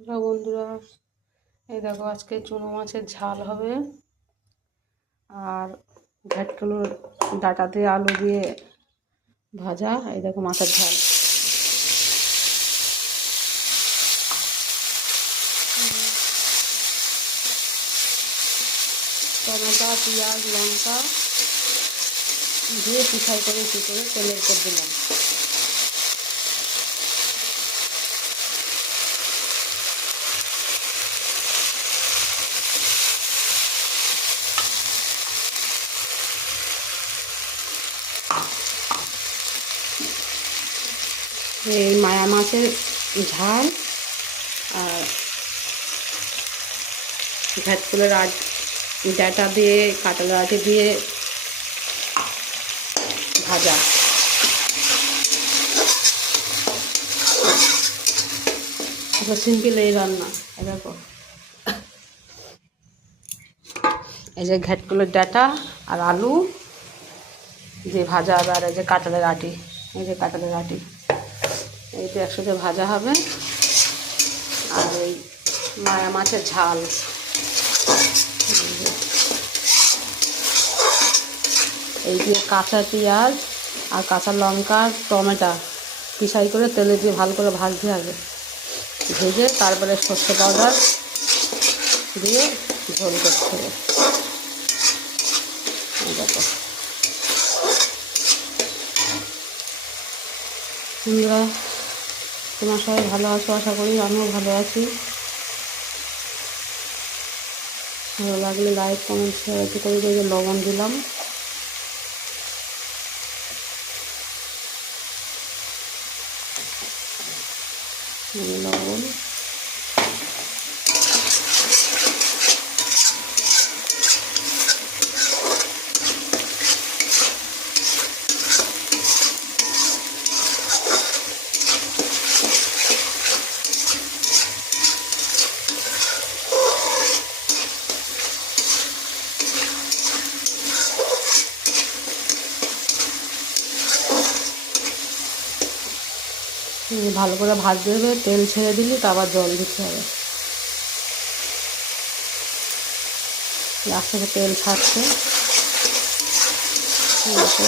Hello বন্ধুরা, এই দেখো আজকে চুনো মাছের ঝাল হবে আর ভেটকিলুর ডাঁটা দিয়ে আলু দিয়ে ভাজা। এই দেখো মাছের ঝাল। টমেটো, পেঁয়াজ, লঙ্কা দিয়ে পিছাই করে তেলের উপর দিলাম। এই মায়া মাছের ঝাল আর ভেটকিলুর ডাঁটা দিয়ে কাঁঠালের আটি দিয়ে ভাজা। আচ্ছা, সিম্পল এই রান্না। দেখো এই যে ভেটকিলুর ডাঁটা আর আলু দিয়ে ভাজা হবে, আর এই যে কাঁঠালের আটি, এই যে কাঁঠালের আটি এইটা একসাথে ভাজা হবে। আর ওই মায়া মাছের ঝাল, এই দিয়ে কাঁচা পেঁয়াজ আর কাঁচা লঙ্কা, টমেটো পিছাই করে তেলে দিয়ে ভালো করে ভাজতে হবে। ভেজে তারপরে সর্ষে পাউডার দিয়ে ঝোল করতে হবে। দেখো বন্ধুরা, তোমার সবাই ভালো আছো আশা করি, আমিও ভালো আছি। ভালো লাগলে লাইক, কমেন্ট, শেয়ার একটু করে দিয়ে লবণ দিলাম। লবণ ভালো করে ভাজতে হবে। তেল ছেড়ে দিলে তো আবার জল দিতে হবে। আস্তে আস্তে তেল ছাড়ছে। ঠিক আছে।